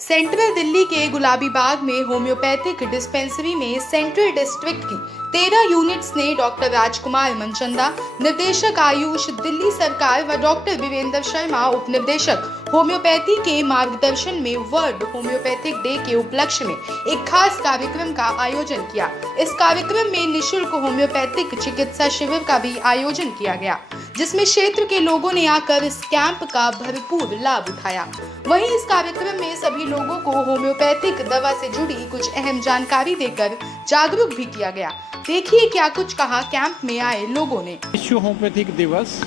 Central Delhi के गुलाबी बाग में होम्योपैथिक डिस्पेंसरी में सेंट्रल डिस्ट्रिक्ट की 13 यूनिट्स ने डॉक्टर राजकुमार मनचंदा, निर्देशक आयुष दिल्ली सरकार व डॉक्टर विवेंद्र शर्मा, उप निर्देशक होम्योपैथी के मार्गदर्शन में वर्ल्ड होम्योपैथिक डे के उपलक्ष्य में एक खास कार्यक्रम का आयोजन किया। इस कार्यक्रम में निःशुल्क होम्योपैथिक चिकित्सा शिविर का भी आयोजन किया गया, जिसमें क्षेत्र के लोगों ने आकर इस कैंप का भरपूर लाभ उठाया। वहीं इस कार्यक्रम में सभी लोगों को होम्योपैथिक दवा से जुड़ी कुछ अहम जानकारी देकर जागरूक भी किया गया। देखिए क्या कुछ कहा कैंप में आए लोगों ने। विश्व होम्योपैथिक दिवस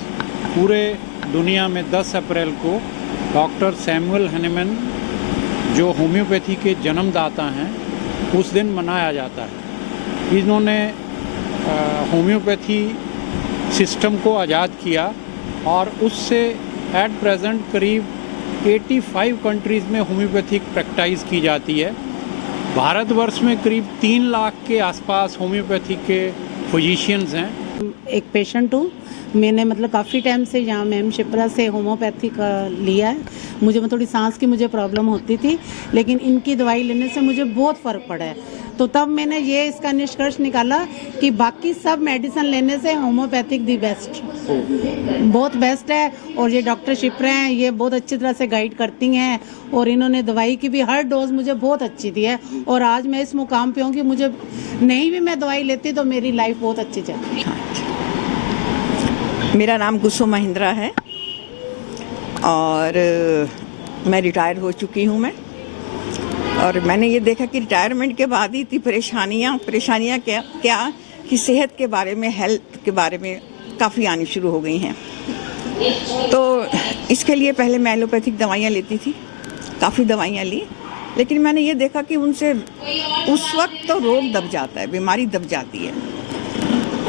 पूरे दुनिया में 10 अप्रैल को डॉक्टर सैमुअल हैनीमैन, जो होम्योपैथी के जन्मदाता हैं, उस दिन मनाया जाता है। इन्होंने होम्योपैथी सिस्टम को आज़ाद किया और उससे एट प्रेजेंट करीब 85 कंट्रीज़ में होम्योपैथिक प्रैक्टिस की जाती है। भारतवर्ष में करीब 3 लाख के आसपास होम्योपैथी के फिजिशियंस हैं। एक पेशेंट हूँ, मैंने काफ़ी टाइम से यहाँ मैम शिप्रा से होम्योपैथी का लिया है। मुझे थोड़ी सांस की प्रॉब्लम होती थी, लेकिन इनकी दवाई लेने से मुझे बहुत फ़र्क पड़ा है। तो तब मैंने ये इसका निष्कर्ष निकाला कि बाकी सब मेडिसिन लेने से होम्योपैथिक दी बेस्ट, बहुत बेस्ट है। और ये डॉक्टर शिप्रा हैं, ये बहुत अच्छी तरह से गाइड करती हैं और इन्होंने दवाई की भी हर डोज मुझे बहुत अच्छी दी है। और आज मैं इस मुकाम पे हूँ कि मुझे नहीं भी मैं दवाई लेती तो मेरी लाइफ बहुत अच्छी चलती है। मेरा नाम गुस्सो महिंद्रा है और मैं रिटायर हो चुकी हूँ और मैंने ये देखा कि रिटायरमेंट के बाद ही इतनी परेशानियाँ क्या कि सेहत के बारे में, हेल्थ के बारे में काफ़ी आनी शुरू हो गई हैं। तो इसके लिए पहले मैं एलोपैथिक दवाइयाँ लेती थी, काफ़ी दवाइयाँ ली, लेकिन मैंने ये देखा कि उनसे उस वक्त तो रोग दब जाता है, बीमारी दब जाती है,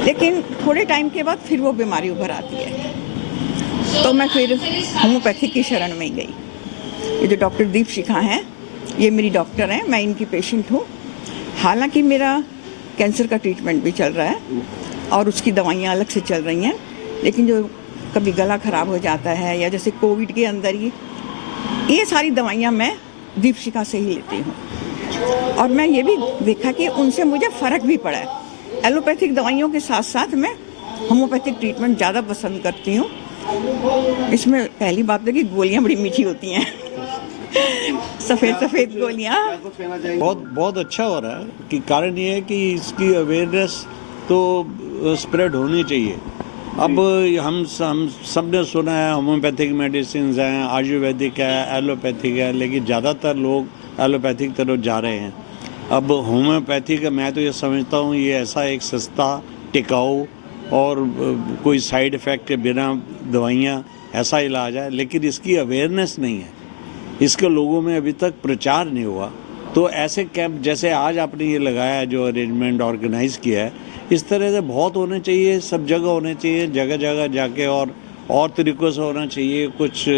लेकिन थोड़े टाइम के बाद फिर वो बीमारी उभर आती है। तो मैं फिर होम्योपैथी की शरण में ही गई। ये जो डॉक्टर दीपशिखा हैं, ये मेरी डॉक्टर हैं, मैं इनकी पेशेंट हूँ। हालांकि मेरा कैंसर का ट्रीटमेंट भी चल रहा है और उसकी दवाइयाँ अलग से चल रही हैं, लेकिन जो कभी गला ख़राब हो जाता है या जैसे कोविड के अंदर ये सारी दवाइयाँ मैं दीपशिखा से ही लेती हूँ। और मैं ये भी देखा कि उनसे मुझे फ़र्क भी पड़ा है। एलोपैथिक दवाइयों के साथ साथ मैं होम्योपैथिक ट्रीटमेंट ज़्यादा पसंद करती हूँ। इसमें पहली बात है कि गोलियाँ बड़ी मीठी होती हैं, सफ़ेद गोलियाँ। बहुत अच्छा हो रहा है कि कारण ये है कि इसकी अवेयरनेस तो स्प्रेड होनी चाहिए। अब हम सब ने सुना है होम्योपैथिक मेडिसिन हैं, आयुर्वेदिक है, एलोपैथिक है, लेकिन ज़्यादातर लोग एलोपैथिक तरफ जा रहे हैं। अब होम्योपैथी का मैं तो ये समझता हूँ ये ऐसा एक सस्ता, टिकाऊ और कोई साइड इफ़ेक्ट के बिना दवाइयाँ ऐसा इलाज है, लेकिन इसकी अवेयरनेस नहीं है, इसके लोगों में अभी तक प्रचार नहीं हुआ। तो ऐसे कैंप जैसे आज आपने ये लगाया है, जो अरेंजमेंट ऑर्गेनाइज़ किया है, इस तरह से बहुत होने चाहिए, सब जगह होने चाहिए, जगह जगह जाके और तरीक़ों से होना चाहिए। कुछ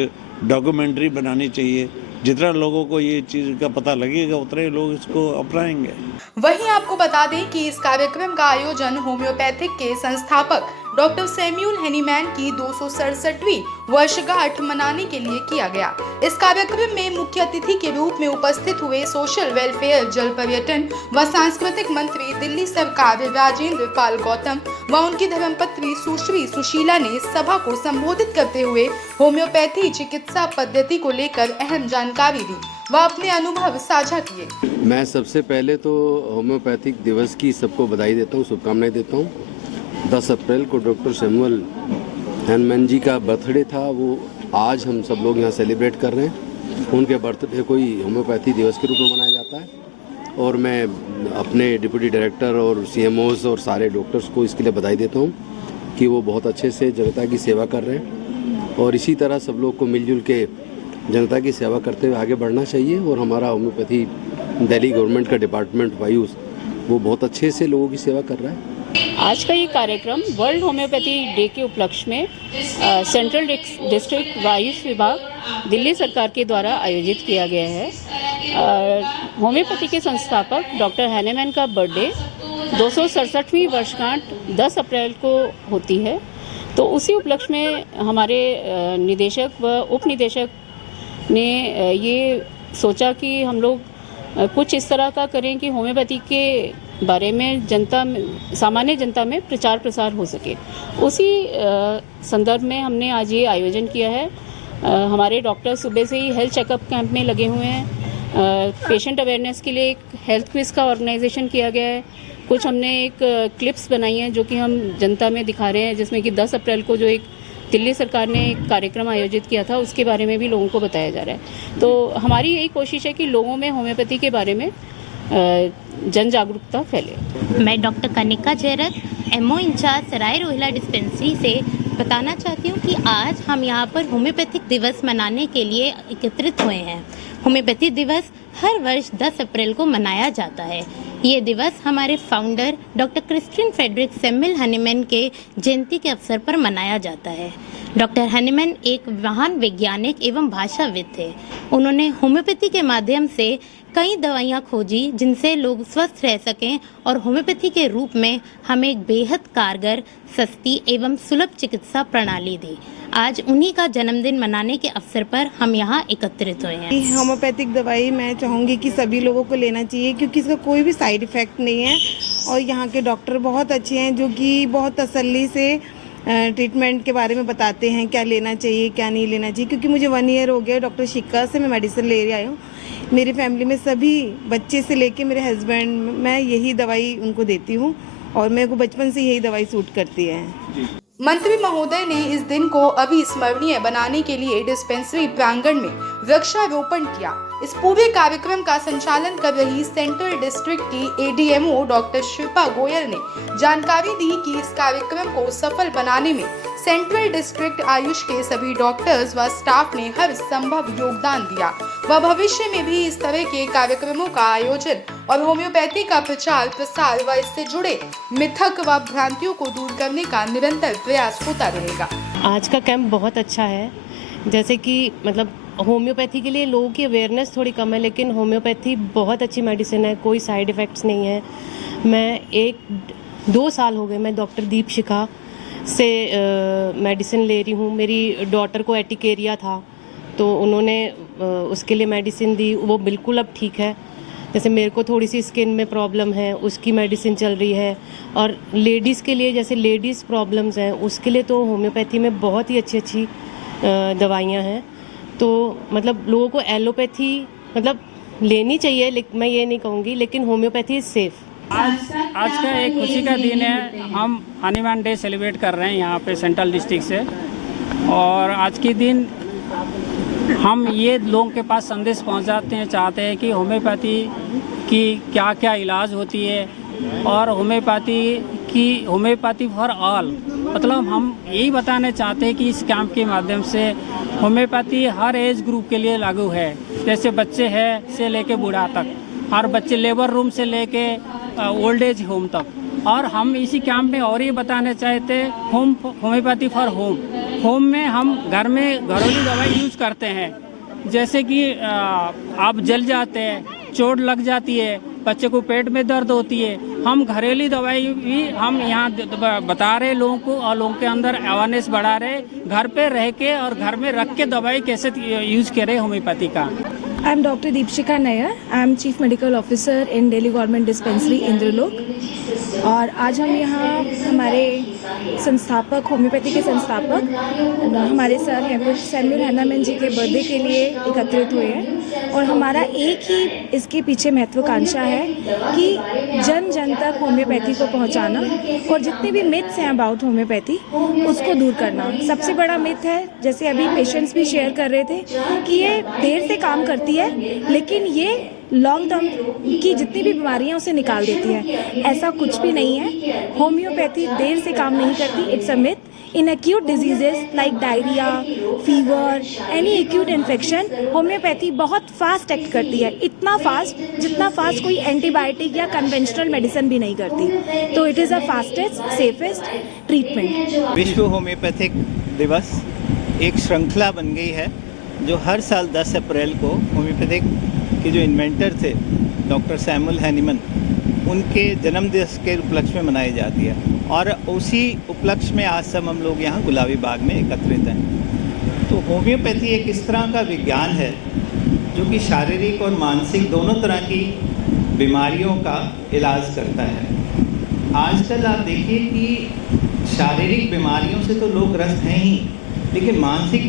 डॉक्यूमेंट्री बनानी चाहिए, जितना लोगों को ये चीज़ का पता लगेगा उतने ही लोग इसको अपनाएंगे। वहीं आपको बता दें कि इस कार्यक्रम का आयोजन होम्योपैथिक के संस्थापक डॉक्टर सैमुअल हैनीमैन की 267वीं वर्षगांठ मनाने के लिए किया गया। इस कार्यक्रम में मुख्य अतिथि के रूप में उपस्थित हुए सोशल वेलफेयर, जल पर्यटन व सांस्कृतिक मंत्री दिल्ली सरकार राजेंद्र पाल गौतम व उनकी धर्मपत्नी सुश्री सुशीला ने सभा को संबोधित करते हुए होम्योपैथी चिकित्सा पद्धति को लेकर अहम जानकारी दी व अपने अनुभव साझा किए। मैं सबसे पहले तो होम्योपैथिक दिवस की सबको बधाई देता हूँ, शुभकामनाएं देता हूँ। 10 अप्रैल को डॉक्टर सैमुअल हैनीमैन जी का बर्थडे था, वो आज हम सब लोग यहाँ सेलिब्रेट कर रहे हैं। उनके बर्थडे को ही होम्योपैथी दिवस के रूप में मनाया जाता है और मैं अपने डिप्टी डायरेक्टर और CMOs और सारे डॉक्टर्स को इसके लिए बधाई देता हूँ कि वो बहुत अच्छे से जनता की सेवा कर रहे हैं और इसी तरह सब लोग को मिलजुल के जनता की सेवा करते हुए आगे बढ़ना चाहिए। और हमारा होम्योपैथी दिल्ली गवर्नमेंट का डिपार्टमेंट आयुष वो बहुत अच्छे से लोगों की सेवा कर रहा है। आज का ये कार्यक्रम वर्ल्ड होम्योपैथी डे के उपलक्ष्य में सेंट्रल डिस्ट्रिक्ट आयुष विभाग दिल्ली सरकार के द्वारा आयोजित किया गया है। होम्योपैथी के संस्थापक डॉक्टर हैनीमैन का बर्थडे 267वीं वर्षगांठ 10 अप्रैल को होती है, तो उसी उपलक्ष्य में हमारे निदेशक व उप निदेशक ने ये सोचा कि हम लोग कुछ इस तरह का करें कि होम्योपैथी के बारे में सामान्य जनता में प्रचार प्रसार हो सके। उसी संदर्भ में हमने आज ये आयोजन किया है। हमारे डॉक्टर सुबह से ही हेल्थ चेकअप कैंप में लगे हुए हैं। पेशेंट अवेयरनेस के लिए एक हेल्थ क्विज का ऑर्गेनाइजेशन किया गया है। कुछ हमने एक क्लिप्स बनाई हैं जो कि हम जनता में दिखा रहे हैं, जिसमें कि 10 अप्रैल को जो एक दिल्ली सरकार ने एक कार्यक्रम आयोजित किया था उसके बारे में भी लोगों को बताया जा रहा है। तो हमारी यही कोशिश है कि लोगों में होम्योपैथी के बारे में जन जागरूकता फैले। मैं doctor Kanika Jairath, MO incharge Sarai Rohilla dispensary से बताना चाहती हूँ कि आज हम यहाँ पर होम्योपैथिक दिवस मनाने के लिए एकत्रित हुए हैं। होम्योपैथी दिवस हर वर्ष 10 अप्रैल को मनाया जाता है। ये दिवस हमारे founder doctor Christian Friedrich Samuel Hahnemann के जयंती के अवसर पर मनाया जाता है। डॉक्टर हनीमैन एक महान वैज्ञानिक एवं भाषाविद थे। उन्होंने होम्योपैथी के माध्यम से कई दवाइयाँ खोजी जिनसे लोग स्वस्थ रह सकें और होम्योपैथी के रूप में हमें एक बेहद कारगर, सस्ती एवं सुलभ चिकित्सा प्रणाली दी। आज उन्हीं का जन्मदिन मनाने के अवसर पर हम यहाँ एकत्रित हुए हैं। होम्योपैथिक दवाई मैं चाहूँगी कि सभी लोगों को लेना चाहिए क्योंकि इसका कोई भी साइड इफ़ेक्ट नहीं है और यहाँ के डॉक्टर बहुत अच्छे हैं जो कि बहुत तसल्ली से ट्रीटमेंट के बारे में बताते हैं, क्या लेना चाहिए क्या नहीं लेना चाहिए। क्योंकि मुझे 1 ईयर हो गया डॉक्टर शिक्का से मैं मेडिसिन ले रही आई हूँ। मेरी फैमिली में सभी बच्चे से लेके मेरे हस्बैंड, मैं यही दवाई उनको देती हूँ और मेरे को बचपन से यही दवाई सूट करती है। मंत्री महोदय ने इस दिन को अविस्मरणीय बनाने के लिए डिस्पेंसरी प्रांगण में वृक्षारोपण किया। इस पूरे कार्यक्रम का संचालन कर रही सेंट्रल डिस्ट्रिक्ट की एडीएमओ डॉक्टर शिल्पा गोयल ने जानकारी दी कि इस कार्यक्रम को सफल बनाने में सेंट्रल डिस्ट्रिक्ट आयुष के सभी डॉक्टर्स व स्टाफ ने हर संभव योगदान दिया व भविष्य में भी इस तरह के कार्यक्रमों का आयोजन और होम्योपैथी का प्रचार प्रसार व इससे जुड़े मिथक व भ्रांतियों को दूर करने का निरंतर प्रयास होता रहेगा। आज का कैंप बहुत अच्छा है। जैसे कि मतलब होम्योपैथी के लिए लोगों की अवेयरनेस थोड़ी कम है, लेकिन होम्योपैथी बहुत अच्छी मेडिसिन है, कोई साइड इफ़ेक्ट्स नहीं है। मैं 2 साल हो गए मैं डॉक्टर दीपशिखा से मेडिसिन ले रही हूँ। मेरी डॉटर को एटिकेरिया था तो उन्होंने उसके लिए मेडिसिन दी, वो बिल्कुल अब ठीक है। जैसे मेरे को थोड़ी सी स्किन में प्रॉब्लम है, उसकी मेडिसिन चल रही है। और लेडीज़ के लिए, जैसे लेडीज़ प्रॉब्लम्स हैं, उसके लिए तो होम्योपैथी में बहुत ही अच्छी अच्छी दवाइयाँ हैं। तो मतलब लोगों को एलोपैथी मतलब लेनी चाहिए, लेकिन मैं ये नहीं कहूँगी, लेकिन होम्योपैथी इज़ सेफ़। आज का एक खुशी का दिन है। हम हनीमैन डे सेलिब्रेट कर रहे हैं यहाँ पे सेंट्रल डिस्ट्रिक्ट से। और आज के दिन हम ये लोगों के पास संदेश पहुँचाते चाहते हैं कि होम्योपैथी की क्या क्या इलाज होती है और होम्योपैथी फॉर ऑल। मतलब हम यही बताना चाहते हैं कि इस कैंप के माध्यम से होम्योपैथी हर एज ग्रुप के लिए लागू है। जैसे बच्चे हैं से लेके बूढ़ा तक, हर बच्चे लेबर रूम से लेके ओल्ड एज होम तक। और हम इसी कैंप में और ये बताना चाहते हैं होम्योपैथी फॉर होम। होम में हम घर में घरेलू दवाई यूज़ करते हैं। जैसे कि आप जल जाते हैं, चोट लग जाती है, बच्चे को पेट में दर्द होती है, हम घरेलू दवाई भी हम यहाँ बता रहे लोगों को और लोगों के अंदर अवेयरनेस बढ़ा रहे, घर पे रह के और घर में रख के दवाई कैसे यूज़ करें होम्योपैथी का। I am Dr. Deepshika Nair. I am Chief Medical Officer in Delhi Government Dispensary Indralok. और आज हम यहाँ हमारे संस्थापक, होम्योपैथी के संस्थापक हमारे सर सैमुअल हनीमैन जी के बर्थडे के लिए एकत्रित हुए हैं। और हमारा एक ही इसके पीछे महत्वाकांक्षा है कि जन जन तक होम्योपैथी को पहुँचाना और जितने भी मिथ्स हैं अबाउट होम्योपैथी उसको दूर करना। सबसे बड़ा मिथ है, जैसे अभी पेशेंट्स भी शेयर कर रहे थे, कि ये देर से काम करती है लेकिन ये लॉन्ग टर्म की जितनी भी बीमारियां उसे निकाल देती है। ऐसा कुछ भी नहीं है। होम्योपैथी देर से काम नहीं करती, it's a myth. In acute diseases like diarrhoea, fever, any acute infection, homeopathy बहुत फास्ट एक्ट करती है। इतना फास्ट जितना फास्ट कोई एंटीबायोटिक या कन्वेंशनल मेडिसिन भी नहीं करती। तो it is a fastest safest treatment. विश्व होम्योपैथिक दिवस एक श्रृंखला बन गई है जो हर साल 10 अप्रैल को होम्योपैथिक के जो इन्वेंटर थे डॉक्टर सैमुअल हनीमैन, उनके जन्मदिवस के उपलक्ष्य में मनाई जाती है। और उसी उपलक्ष्य में आज सब हम लोग यहाँ गुलाबी बाग में एकत्रित हैं। तो होम्योपैथी एक इस तरह का विज्ञान है जो कि शारीरिक और मानसिक दोनों तरह की बीमारियों का इलाज करता है। आजकल आप देखिए कि शारीरिक बीमारियों से तो लोग ग्रस्त हैं ही, लेकिन मानसिक